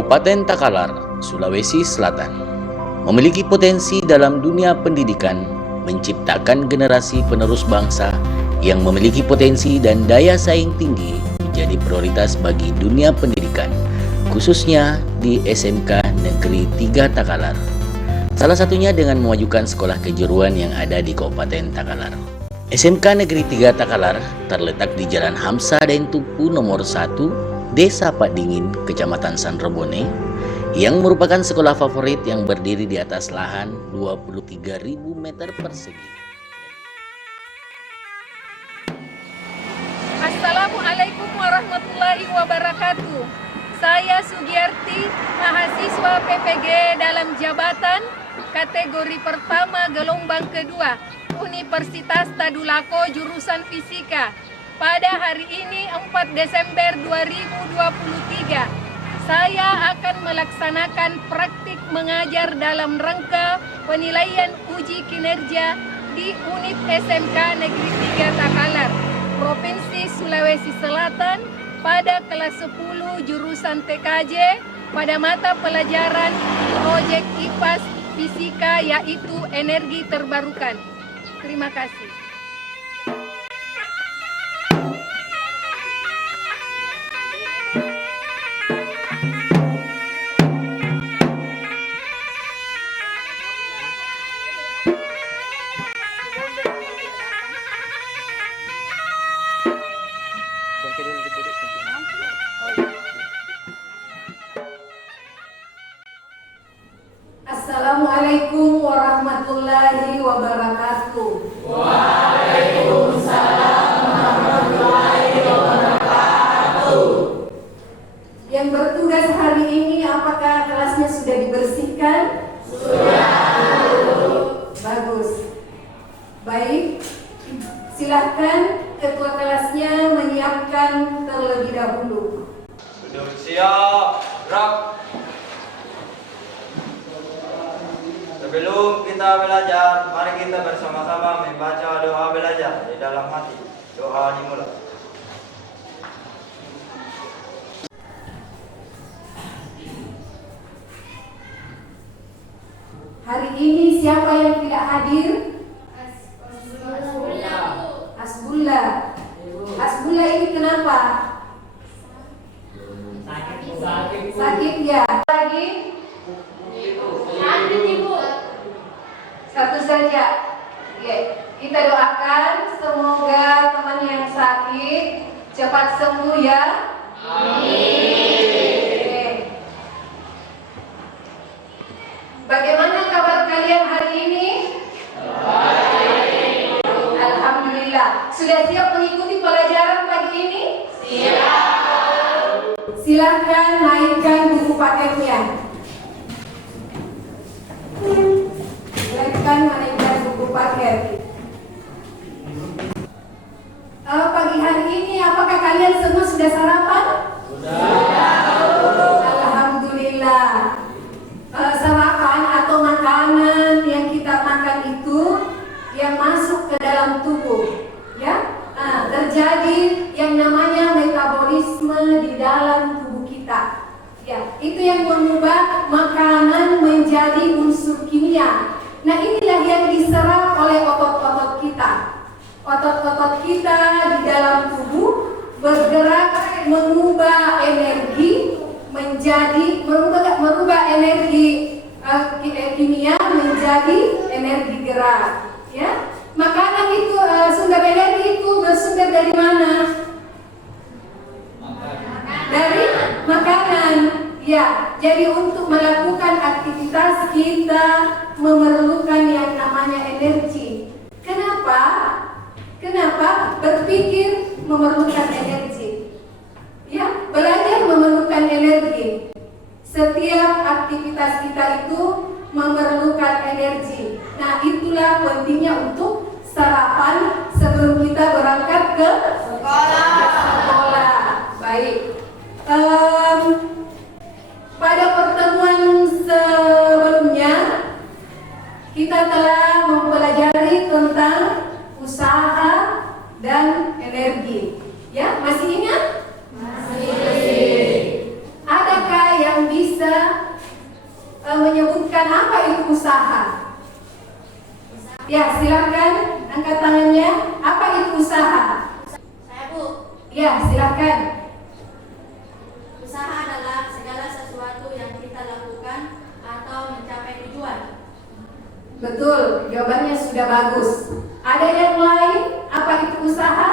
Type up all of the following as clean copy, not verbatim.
Kabupaten Takalar, Sulawesi Selatan, memiliki potensi dalam dunia pendidikan, menciptakan generasi penerus bangsa yang memiliki potensi dan daya saing tinggi menjadi prioritas bagi dunia pendidikan, khususnya di SMK Negeri 3 Takalar. Salah satunya dengan memajukan sekolah kejuruan yang ada di Kabupaten Takalar. SMK Negeri 3 Takalar terletak di Jalan Hamsa Daeng Tupu nomor 1, Desa Padingin, Kecamatan Sanrebone, yang merupakan sekolah favorit yang berdiri di atas lahan 23.000 meter persegi. Assalamualaikum warahmatullahi wabarakatuh. Saya Sugiyarti, mahasiswa PPG dalam jabatan kategori pertama gelombang kedua Universitas Tadulako jurusan Fisika. Pada hari ini 4 Desember 2023, saya akan melaksanakan praktik mengajar dalam rangka penilaian uji kinerja di unit SMK Negeri 3 Takalar, Provinsi Sulawesi Selatan pada kelas 10 jurusan TKJ pada mata pelajaran proyek IPAS Fisika yaitu energi terbarukan. Terima kasih. Assalamualaikum warahmatullahi wabarakatuh. Waalaikumsalam warahmatullahi wabarakatuh. Yang bertugas hari ini, apakah kelasnya sudah dibersihkan? Sudah. Bagus. Baik. Silahkan ketua kelasnya menyiapkan terlebih dahulu. Duduk siap, gerak. Sebelum kita belajar, mari kita bersama-sama membaca doa belajar di dalam hati. Doa dimulai. Hari ini siapa yang tidak hadir? Hasbullah. Hasbullah ini kenapa? Sakit ya. Lagi? Sakit ibu. Satu saja. Ya. Kita doakan semoga teman yang sakit cepat sembuh ya. Amin. Bagaimana kabar kalian hari ini? Baik. Alhamdulillah. Sudah siap mengikuti pelajaran pagi ini? Siap. Silakan naikkan buku paketnya. Silakan naikkan buku paket. Pagi hari ini apakah kalian semua sudah sarapan? Sudah. Alhamdulillah. Sarapan atau makanan yang kita makan itu yang masuk ke dalam tubuh, ya, terjadi yang namanya metabolisme di dalam tubuh kita, ya, itu yang mengubah makanan menjadi unsur kimia. Nah, inilah yang diserap oleh otot-otot kita. Otot-otot kita di dalam tubuh bergerak mengubah energi menjadi merubah energi kimia menjadi energi gerak, ya. Makanan itu sumber energi itu bersumber dari mana? Dari makanan, ya. Jadi untuk melakukan aktivitas kita memerlukan yang namanya energi. Kenapa berpikir memerlukan energi? Ya, belajar memerlukan energi. Setiap aktivitas kita itu memerlukan energi. Nah, itulah pentingnya untuk sarapan sebelum kita berangkat ke sekolah. Baik. Pada pertemuan sebelumnya kita telah mempelajari tentang usaha dan energi. Ya, masih ingat? Masih. Adakah yang bisa silakan, apa itu usaha? Ya, silakan angkat tangannya. Apa itu usaha? Saya Bu. Ya, silakan. Usaha adalah segala sesuatu yang kita lakukan atau mencapai tujuan. Betul, jawabannya sudah bagus. Ada yang lain? Apa itu usaha?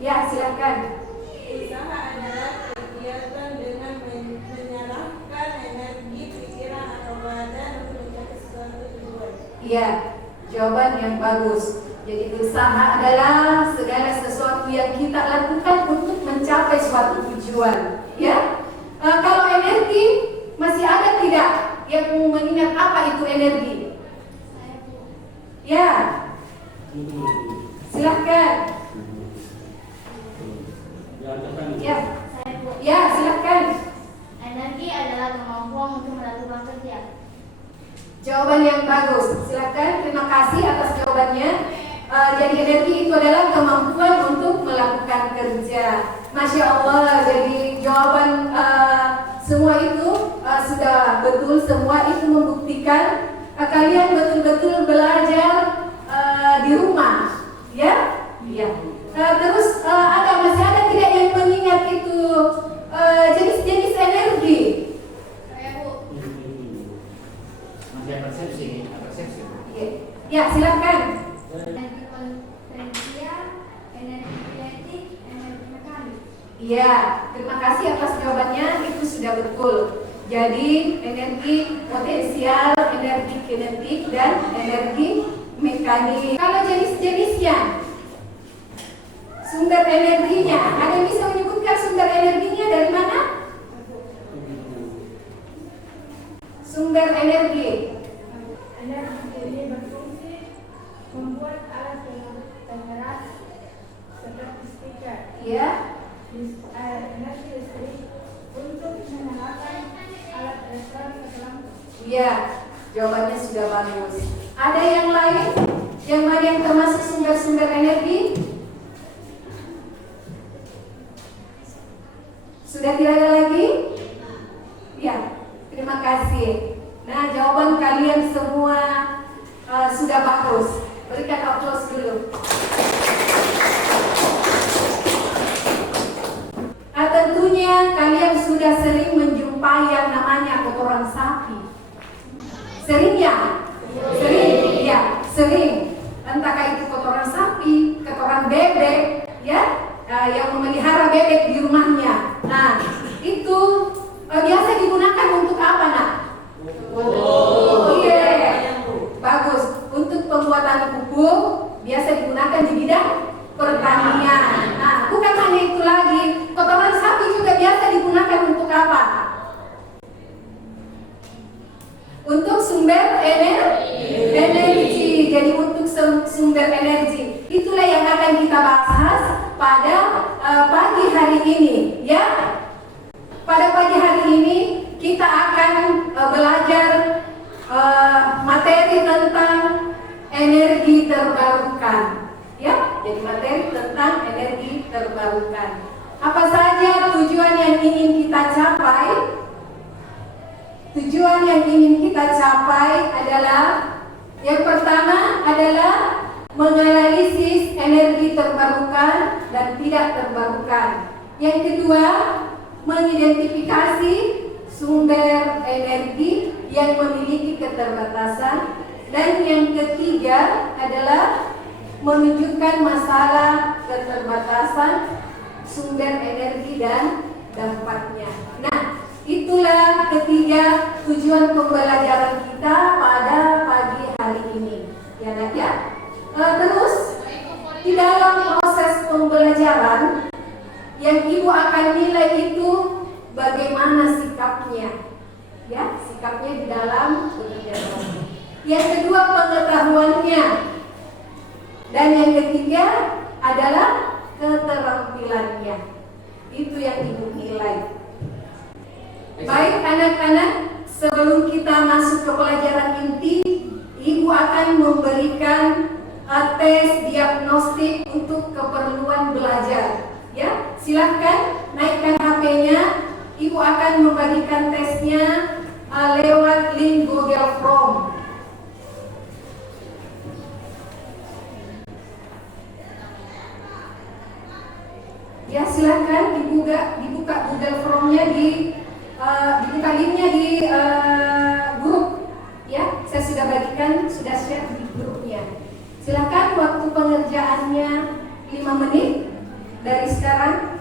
Ya, silakan. Usaha adalah kegiatan dengan menyalahkan energi, pikiran, atau badan untuk mencapai sesuatu tujuan. Iya, jawaban yang bagus. Jadi usaha adalah segala sesuatu yang kita lakukan untuk mencapai suatu tujuan. Ya, kalau energi masih ada tidak yang mengingat apa itu energi? Ya, silahkan. Ya, ya silahkan. Energi adalah kemampuan untuk melakukan kerja. Jawaban yang bagus. Silakan. Terima kasih atas jawabannya. Jadi energi itu adalah kemampuan untuk melakukan kerja. Masya Allah. Jadi jawaban semua itu sudah betul. Semua itu membuktikan kalian betul-betul belajar di rumah. Ya, ya. Terus masih ada tidak yang mengingat itu jenis-jenis energi? Saya Bu. Masih persepsi. Ya, silakan. Energi potensial, energi kinetik, energi mekanik. Iya, terima kasih atas jawabannya, itu sudah betul. Jadi energi potensial, energi kinetik, dan energi mekanik. Kalau jenis-jenisnya, sumber energinya, ada yang bisa menyebutkan sumber energinya dari mana? Sumber energi. Energi ini berfungsi membuat alat penggerak seperti speaker. Ya, Energi listrik untuk menyalakan alat elektronik atau lampu. iya, jawabannya sudah bagus. Ada yang lain? Yang mana yang termasuk sumber-sumber energi? Sudah tidak ada lagi? Ya, terima kasih. Nah, jawaban kalian semua sudah bagus. Berikan aplaus dulu. Tentunya kalian sudah sering menjumpai yang namanya kotoran sapi. Sering ya? Sering, ya, sering. Entahkah itu kotoran sapi, kotoran bebek, ya, yang memelihara bebek di rumahnya. Nah, itu biasa digunakan untuk apa, nak? Oh, iya, bagus. Untuk pembuatan pupuk biasa digunakan di bidang pertanian. Nah, bukan hanya itu lagi, kotoran sapi juga biasa digunakan untuk apa? Untuk sumber energi. Jadi untuk sumber energi. Itulah yang akan kita bahas pada pagi hari ini, ya. Pada pagi hari ini kita akan belajar materi tentang energi terbarukan. Ya, jadi materi tentang energi terbarukan. Apa saja tujuan yang ingin kita capai? Tujuan yang ingin kita capai adalah yang pertama adalah menganalisis energi terbarukan dan tidak terbarukan. Yang kedua, mengidentifikasi sumber energi yang memiliki keterbatasan. Dan yang ketiga adalah menunjukkan masalah keterbatasan sumber energi dan dampaknya. Nah, itulah ketiga tujuan pembelajaran kita pada pagi hari ini. Ya, nak ya. Terus di dalam proses pembelajaran yang ibu akan nilai itu bagaimana sikapnya, ya, sikapnya di dalam pembelajaran. Yang kedua pengetahuannya, dan yang ketiga adalah keterampilannya. Itu yang ibu nilai. Baik anak-anak, sebelum kita masuk ke pelajaran inti, ibu akan memberikan tes diagnostik untuk keperluan belajar. Ya, silahkan naikkan HP-nya. Ibu akan membagikan tesnya lewat link Google Form. juga dibuka Google Form-nya dibuka linknya di grup, ya. Saya sudah bagikan, sudah share di grupnya. Silakan waktu pengerjaannya 5 menit dari sekarang.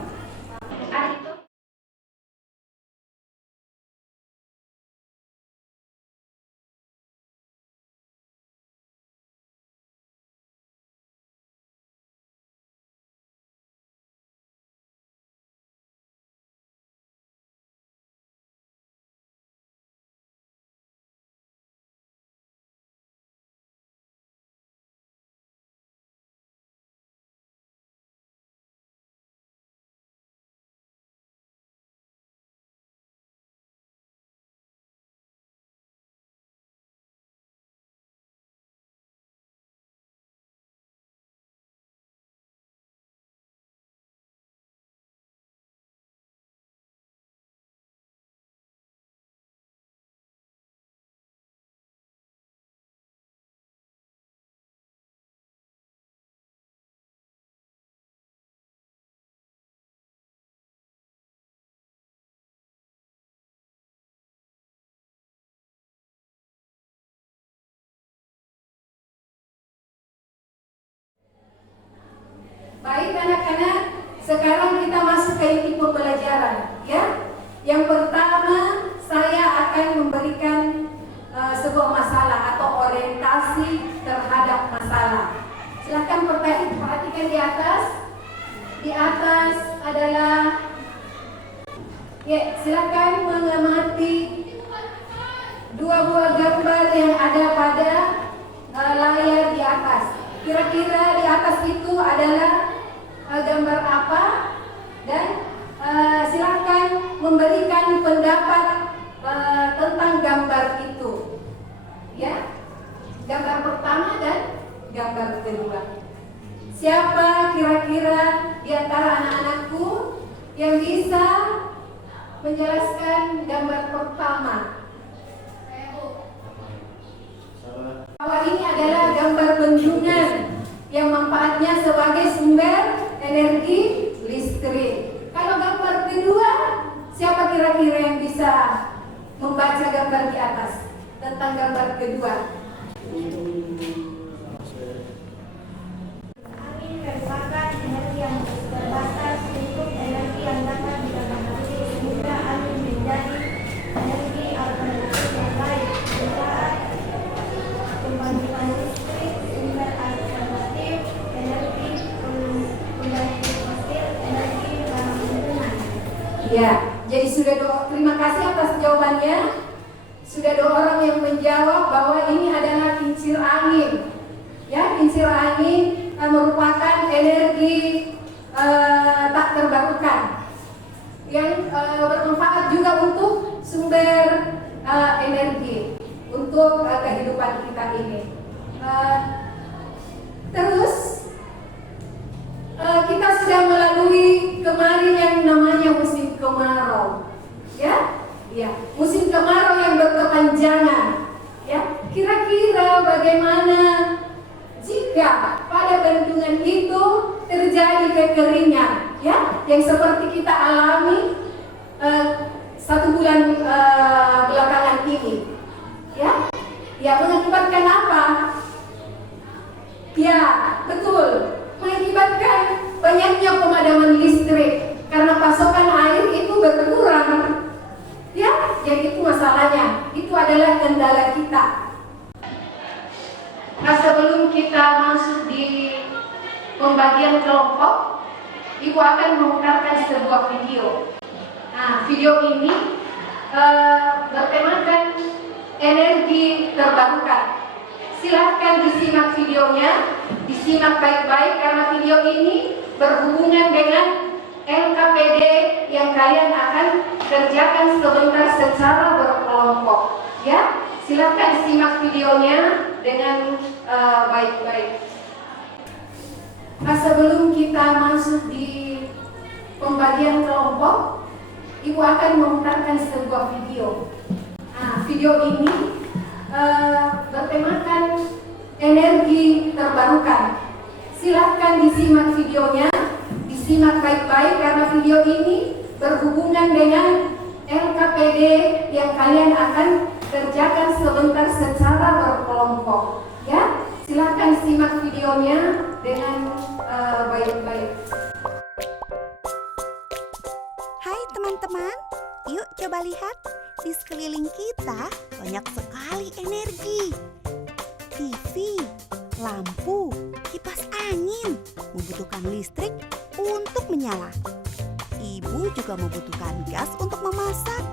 Baik anak-anak, sekarang kita masuk ke inti pembelajaran, ya. Yang pertama, saya akan memberikan sebuah masalah atau orientasi terhadap masalah. Silakan perhatikan di atas. Di atas adalah, ya, silakan mengamati 2 buah gambar yang ada pada layar di atas. Kira-kira di atas itu adalah gambar apa, dan silakan memberikan pendapat tentang gambar itu, ya. Gambar pertama dan gambar kedua. Siapa kira-kira di antara anak-anakku yang bisa menjelaskan gambar pertama? Bahwa ini adalah gambar bendungan yang manfaatnya sebagai sumber energi listrik. Kalau gambar kedua, siapa kira-kira yang bisa membaca gambar di atas tentang gambar kedua? Angin merupakan energi yang terbatas untuk energi yang dapat didapat sehingga angin menjadi energi alternatif yang baik. Saat pembangkitan listrik, sumber alternatif, energi pembangkit fosil, energi ramah lingkungan. Ya, jadi sudah terima kasih atas jawabannya. Sudah 2 orang yang menjawab bahwa ini adalah kincir angin. Ya, kincir angin merupakan energi tak terbarukan yang bermanfaat juga untuk sumber energi untuk kehidupan kita ini. Terus kita sudah melalui kemarin yang namanya musim kemarau, ya, ya, musim kemarau yang berkepanjangan, ya. Kira-kira bagaimana jika pada bendungan itu terjadi kekeringan, ya, yang seperti kita alami 1 bulan belakangan ini, ya, ya, mengakibatkan apa? Ya, betul, mengakibatkan banyaknya pemadaman listrik karena pasokan air itu berkurang, ya, jadi itu masalahnya, itu adalah kendala kita. Nah, sebelum kita masuk di pembagian kelompok, Ibu akan memutarkan sebuah video. Nah, video ini bertemakan energi terbarukan. Silahkan disimak videonya, disimak baik-baik karena video ini berhubungan dengan LKPD yang kalian akan kerjakan sebentar secara berkelompok, ya. Silahkan simak videonya dengan baik-baik. Nah, sebelum kita masuk di pembagian kelompok, Ibu akan memutarkan sebuah video. Nah, video ini bertemakan energi terbarukan. Silahkan disimak videonya, Disimak baik-baik karena video ini berhubungan dengan LKPD yang kalian akan kerjakan sebentar secara berkelompok. Ya, silahkan simak videonya dengan baik-baik. Hai teman-teman, yuk coba lihat di sekeliling kita banyak sekali energi. TV, lampu, kipas angin membutuhkan listrik untuk menyala. Ibu juga membutuhkan gas untuk memasak.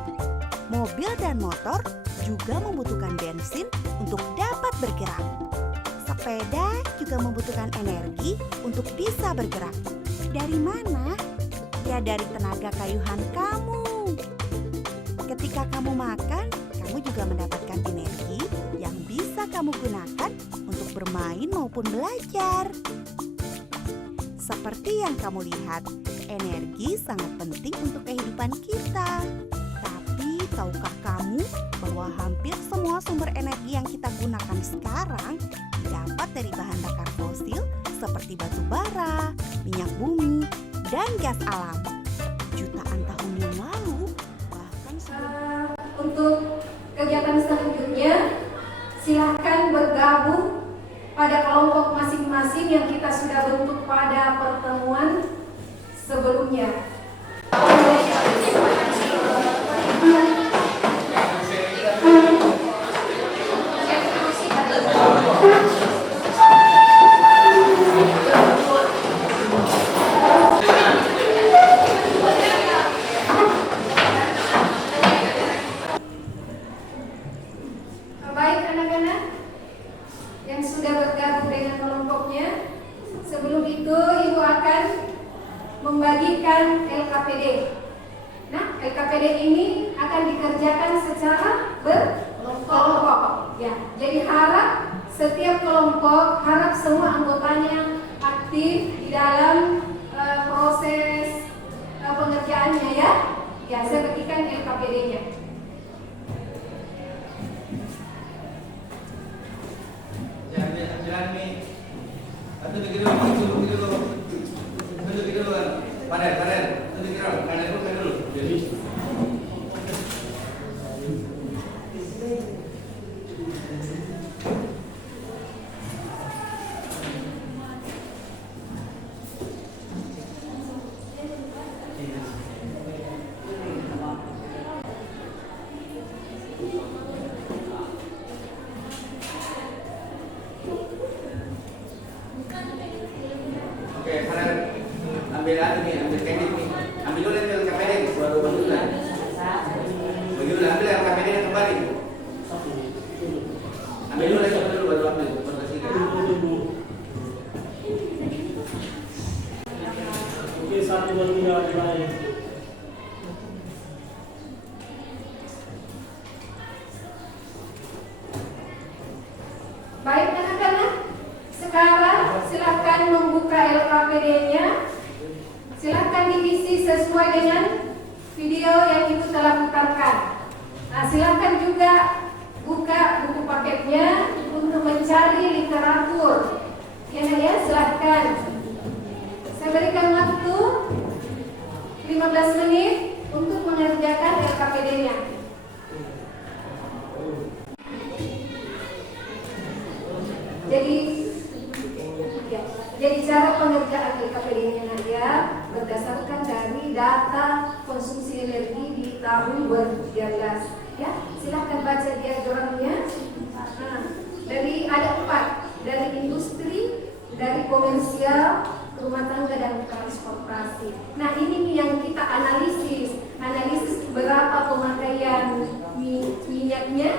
Mobil dan motor juga membutuhkan bensin untuk dapat bergerak. Sepeda juga membutuhkan energi untuk bisa bergerak. Dari mana? Ya dari tenaga kayuhan kamu. Ketika kamu makan, kamu juga mendapatkan energi yang bisa kamu gunakan untuk bermain maupun belajar. Seperti yang kamu lihat, energi sangat penting untuk kehidupan kita. Tapi tahukah kamu bahwa hampir semua sumber energi yang kita gunakan sekarang didapat dari bahan bakar fosil seperti batu bara, minyak bumi, dan gas alam. Jutaan tahun yang lalu, bahkan Untuk kegiatan selanjutnya, silahkan bergabung pada kelompok masing-masing yang kita sudah bentuk pada pertemuan sebelumnya. Baik anak-anak yang sudah bergabung dengan kelompoknya, sebelum itu Ibu akan membagikan LKPD. Nah, LKPD ini akan dikerjakan secara berkelompok. Ya, jadi harap setiap kelompok, harap semua anggotanya aktif di dalam proses pengerjaannya ya. Ya, saya bagikan LKPD-nya. Jangan nih. Atau begitu kan. Panen. Atau begitu, panen dulu. Jadi. Oke, sekarang ambil kredit nih. Ambil dulu yang LKPD, baru bajulah. Ambil LKPD yang kembali. Ambil dulu baru ambil. Baru kasihkan. Oke, 1, 2, 3, mulai. Baik anak-anak, sekarang silahkan membuka LKPD-nya. Silahkan diisi sesuai dengan video yang Ibu telah putarkan. Nah, silahkan juga buka buku paketnya untuk mencari literatur. Ya, silahkan. Saya berikan waktu 15 menit untuk mengerjakan LKPD-nya. Jadi cara pengerjaan LKPD-nya Nadia berdasarkan dari data konsumsi energi di tahun 2013. Ya, silahkan baca diagramnya. Nah, dari ada 4, dari industri, dari komersial, rumah tangga dan transportasi. Nah, ini yang kita analisis berapa pemakaian minyaknya,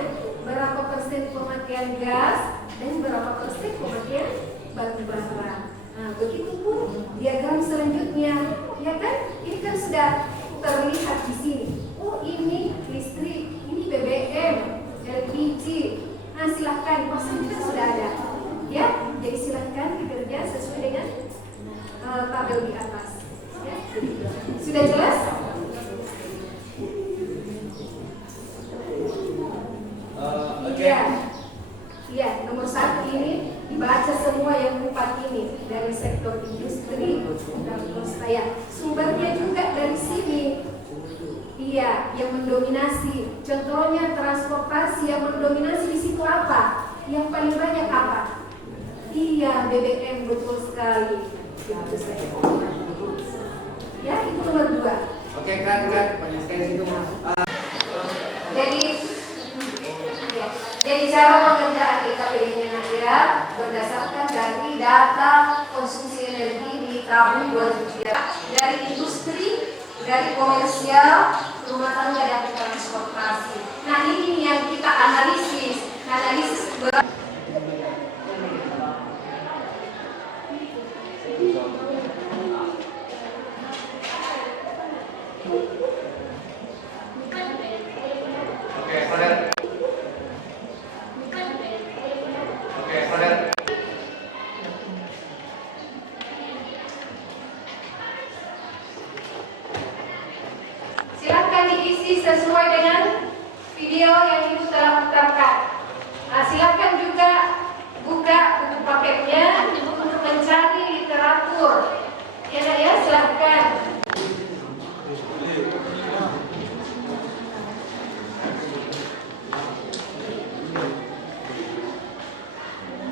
berapa persen pemakaian gas, dan berapa persen pemakaian batu bara. Nah, begitu pun diagram selanjutnya, ya kan? Ini kan sudah terlihat di sini. Oh, ini listrik, ini BBM, LPG. Nah, silahkan pasang kan sudah ada, ya. Jadi silahkan bekerja sesuai dengan tabel di atas. Ya, sudah jelas? Iya, nomor 1 ini dibaca semua yang 4 ini dari sektor industri, Ya, sumbernya juga dari sini. Iya, yang mendominasi. Contohnya transportasi yang mendominasi di situ apa? Yang paling banyak apa? Iya, BBM, betul sekali. Itu saja. Ya, itu nomor 2. Oke, kan, banyak sekali situ. Jadi cara pengerjaan IKPD-nya Naira berdasarkan dari data konsumsi energi di tahun 2003 dari industri, dari komersial, rumah tangga dan transportasi. Nah, ini yang kita analisis Oke, saudara. Silakan diisi sesuai dengan video yang Ibu telah putarkan. Nah, silakan juga buka buku paketnya untuk mencari literatur. Ya, silakan.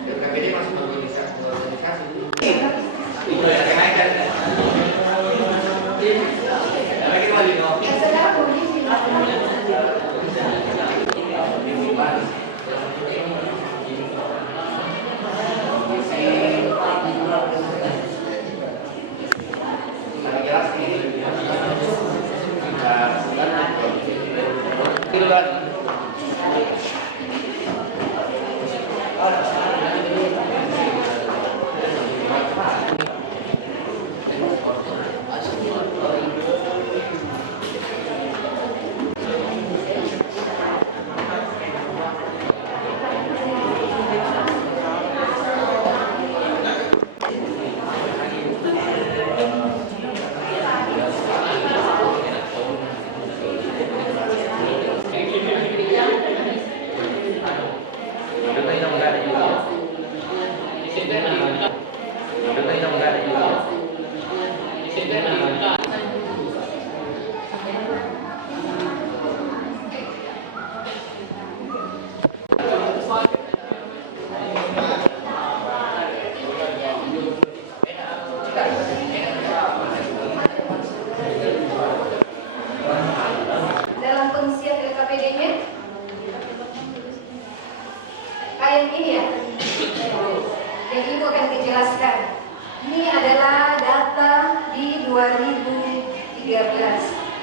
KPD masuk organisasi. Itu ya, kenaikan. Lagi kembali dong. Yang sedang berbunyi. Dalam pengisian LKPD-nya kayak ini ya. Jadi Ibu akan dijelaskan. Ini adalah data di 2013.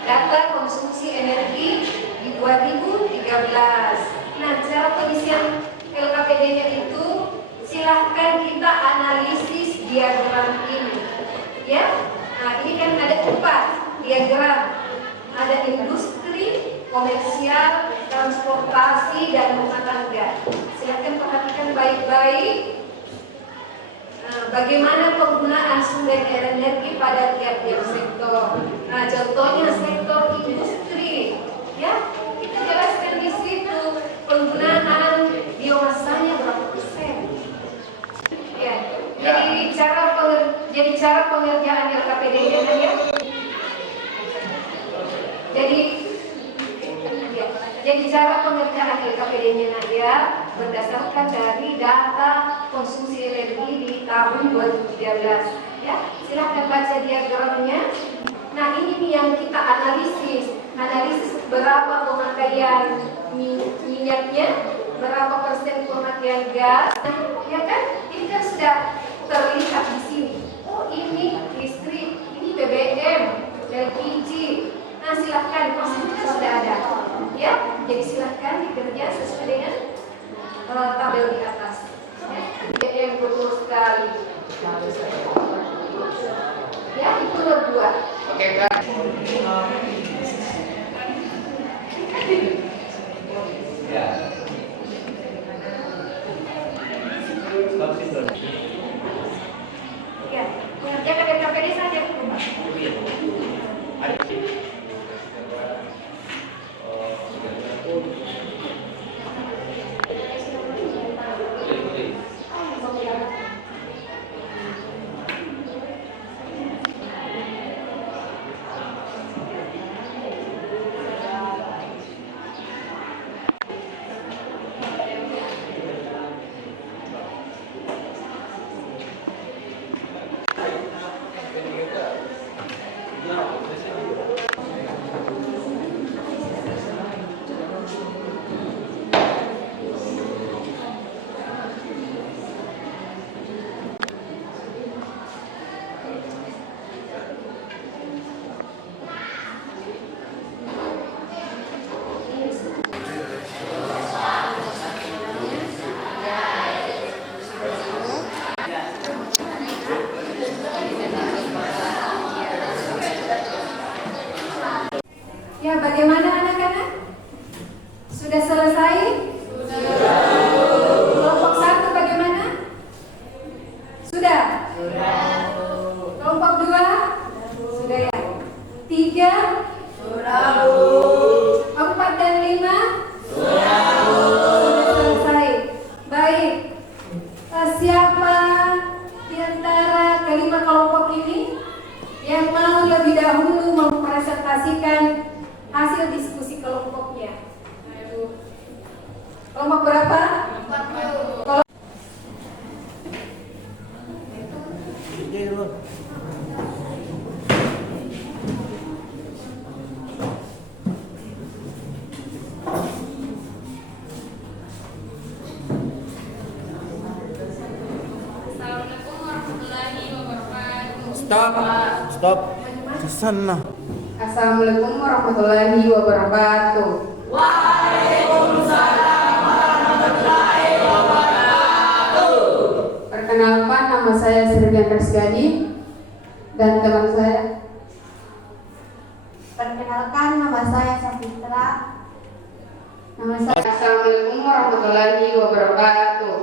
Data konsumsi energi di 2013. Nah, cara pengisian LKPD-nya itu silahkan kita analisis diagram ini. Ya. Nah, ini kan ada 4 diagram. Ada industri, komersial, transportasi, dan rumah tangga. Silakan perhatikan baik-baik bagaimana penggunaan sumber energi pada tiap-tiap sektor. Nah, contohnya sektor industri, ya kita jelaskan di situ penggunaan biomasanya berapa persen. Ya, jadi cara pengerjaan LKPD-nya ya. Jadi cara pengerjaan LKPD-nya Nadia berdasarkan dari data konsumsi energi di tahun 2013. Ya, silahkan baca diagramnya. Nah, ini nih yang kita analisis berapa pemakaian minyaknya, berapa persen pemakaian gas, ya kan? Ini kan sudah terlihat di sini. Oh, ini listrik, ini BBM, LPG. Nah, silahkan persennya sudah ada. Ya, jadi silahkan dikerja sesuai dengan tabel di atas. Ya, betul sekali. Ya, itu nomor 2. Oke, Kak. Ya. Ya, mengerjakan LKPD saja, Bu. Sudah selesai? Kelompok 1 bagaimana? Sudah? Kelompok 2? Sudah ya? 3? 4 dan 5? Sudah selesai. Baik. Siapa di antara kelima kelompok ini yang mau lebih dahulu mempresentasikan hasil diskusi kelompoknya? Kelompok berapa? 40. Assalamualaikum warahmatullahi wabarakatuh. Stop. Ke sana. Assalamualaikum warahmatullahi wabarakatuh. Perkenalkan, nama saya Srivian Resgadi dan teman saya. Perkenalkan, nama saya Safitra. Nama saya. Assalamualaikum warahmatullahi wabarakatuh.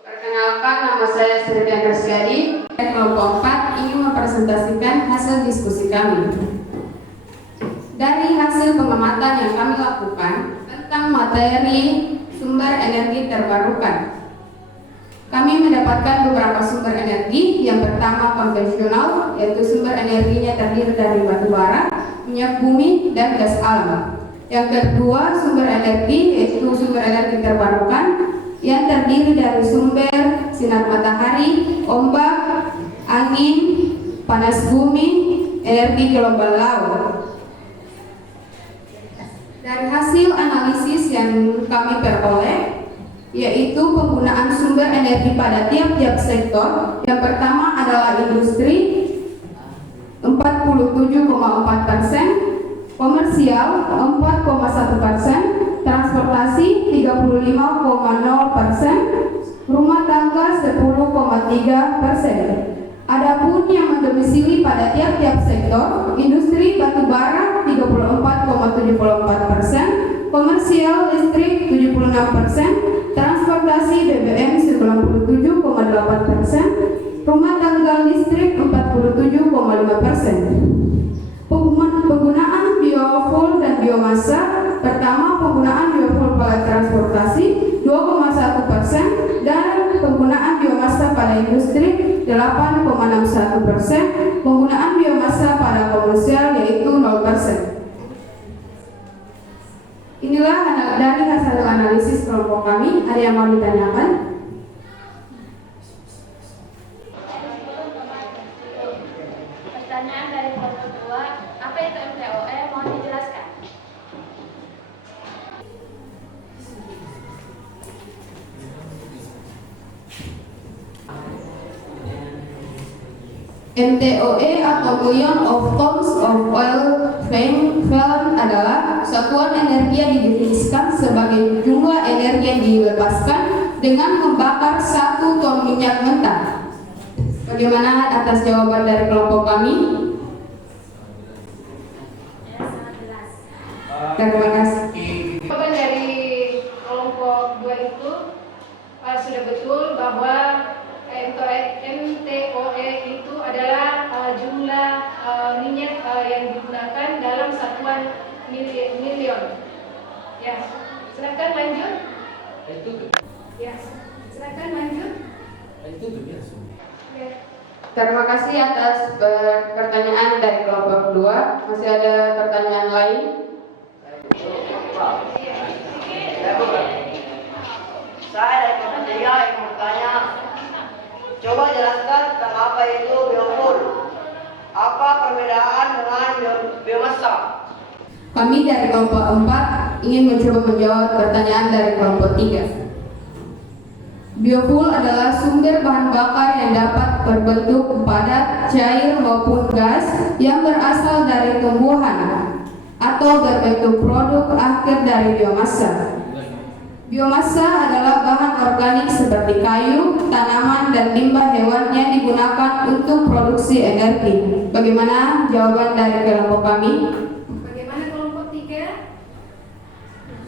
Perkenalkan, nama saya Srivian Resgadi. Kelompok 4 ingin mempresentasikan hasil diskusi kami. Dari hasil pengamatan yang kami lakukan tentang materi sumber energi terbarukan, kami mendapatkan beberapa sumber energi. Yang pertama konvensional, yaitu sumber energinya terdiri dari batu bara, minyak bumi, dan gas alam. Yang kedua sumber energi yaitu sumber energi terbarukan yang terdiri dari sumber sinar matahari, ombak, angin, panas bumi, energi gelombang laut. Dari hasil analisis yang kami peroleh, yaitu penggunaan sumber energi pada tiap-tiap sektor. Yang pertama adalah industri 47,4%, komersial 4,1%, transportasi 35,0%, rumah tangga 10,3%. Adapun yang mendomisili pada tiap-tiap sektor, industri batubara 34,74%, komersial listrik 76%, transportasi BBM 97,8%, rumah tangga listrik 47,5%. Penggunaan biofuel dan biomasa. Pertama, penggunaan biofuel pada transportasi 2,1% dan penggunaan biomasa pada industri 8,61%, penggunaan biomasa pada komersial yaitu 0%. Inilah dari hasil analisis kelompok kami. Ada yang mau ditanyakan? Pertanyaan dari kelompok 2, apa itu MTOE? Mohon dijelaskan. MTOE atau Million of Tons of Oil Flame adalah satuan energi yang didefinisikan sebagai jumlah energi yang dilepaskan dengan membakar 1 ton minyak mentah. Bagaimana atas jawaban dari kelompok kami? Sangat jelas. Terima kasih. Jawaban dari kelompok 2 itu sudah betul bahwa MTOE itu adalah jumlah minyak yang digunakan dalam satuan milion. Ya, silakan lanjut. Ya, silakan lanjut. Ya. Terima kasih atas pertanyaan dari kelompok 2. Masih ada pertanyaan lain? Saya dari kelompok 3 yang bertanya, coba jelaskan tentang apa itu biofuel. Apa perbedaan dengan biomasa? Kami dari kelompok 4 ingin mencoba menjawab pertanyaan dari kelompok 3. Biofuel adalah sumber bahan bakar yang dapat berbentuk padat, cair maupun gas yang berasal dari tumbuhan atau berbentuk produk akhir dari biomasa. Biomasa adalah bahan organik seperti kayu, tanaman, dan limbah hewan yang digunakan untuk produksi energi. Bagaimana jawaban dari kelompok kami? Bagaimana kelompok 3?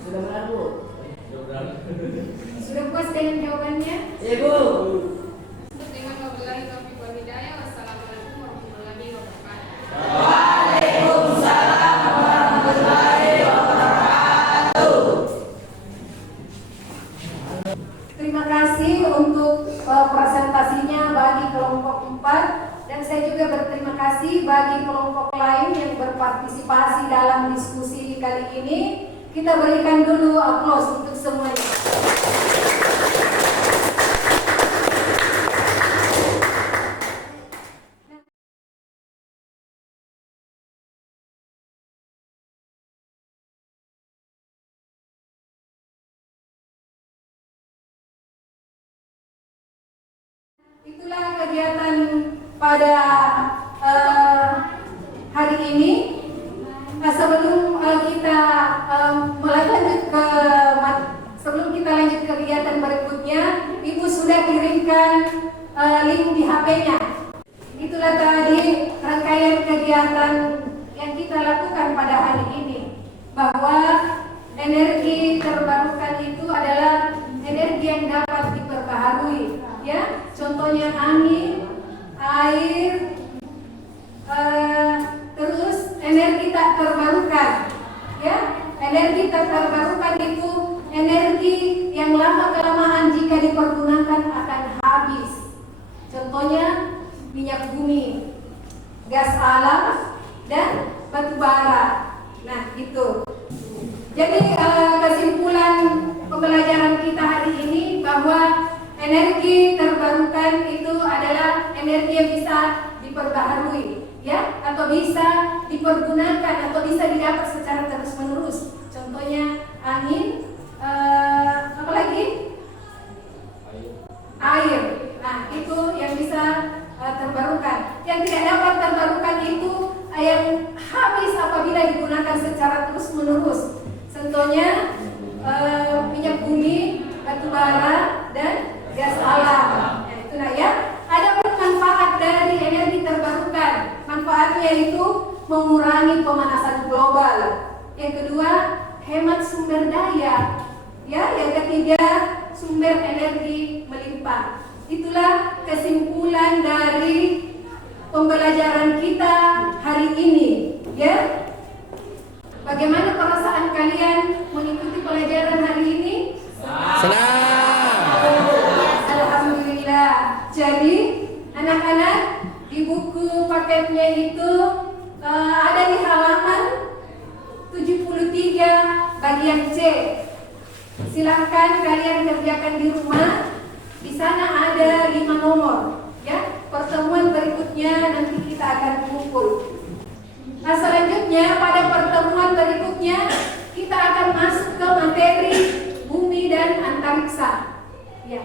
Sudah benar, Bu? Sudah puas dengan jawabannya? Iya, Bu. Dengan wabillahi taufiq wal hidayah. Wassalamualaikum warahmatullahi wabarakatuh. Waalaikumsalam warahmatullahi wabarakatuh. Terima kasih untuk presentasinya bagi kelompok 4 dan saya juga berterima kasih bagi kelompok lain yang berpartisipasi dalam diskusi kali ini. Kita berikan dulu aplaus untuk semuanya. Itulah kegiatan pada hari ini. Sebelum kita lanjut ke kegiatan berikutnya, Ibu sudah kirimkan link di HP-nya. Itulah tadi rangkaian kegiatan yang kita lakukan pada hari ini, bahwa energi terbarukan itu adalah energi yang dapat diperbaharui, ya. Contohnya angin, air, terus energi tak terbarukan, ya. Energi tak terbarukan itu energi yang lama-kelamaan jika dipergunakan akan habis. Contohnya minyak bumi, gas alam, dan batu bara. Nah, itu. Jadi kesimpulan pembelajaran kita hari ini bahwa energi terbarukan itu adalah energi yang bisa diperbaharui, ya, atau bisa dipergunakan atau bisa didapat secara terus-menerus. Contohnya angin, apa lagi? Air. Nah, itu yang bisa terbarukan. Yang tidak dapat terbarukan itu yang habis apabila digunakan secara terus-menerus. Contohnya minyak bumi, batu bara, dan gas alam. Ya, itulah ya. Ada pun manfaat dari energi terbarukan. Manfaatnya itu mengurangi pemanasan global. Yang kedua, hemat sumber daya. Ya, yang ketiga, sumber energi melimpah. Itulah kesimpulan dari pembelajaran kita hari ini, ya. Bagaimana perasaan kalian mengikuti pelajaran hari ini? Senang. Alhamdulillah. Jadi anak-anak, di buku paketnya itu ada di halaman 73 bagian C. Silahkan kalian kerjakan di rumah. Di sana ada 5 nomor, ya. Pertemuan berikutnya nanti kita akan mengumpul. Nah, selanjutnya pada pertemuan berikutnya kita akan masuk ke materi bumi dan antariksa. Ya.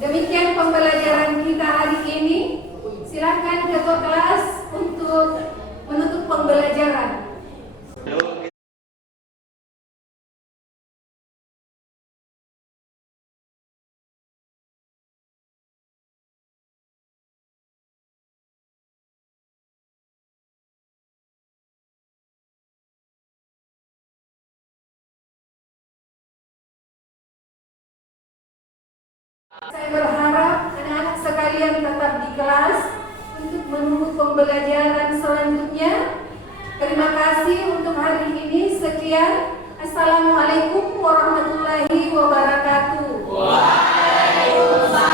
Demikian pembelajaran kita hari ini. Silakan ketua kelas untuk menutup pembelajaran. Saya berharap anak-anak sekalian tetap di kelas untuk menunggu pembelajaran selanjutnya. Terima kasih untuk hari ini. Sekian. Assalamualaikum warahmatullahi wabarakatuh. Waalaikumsalam.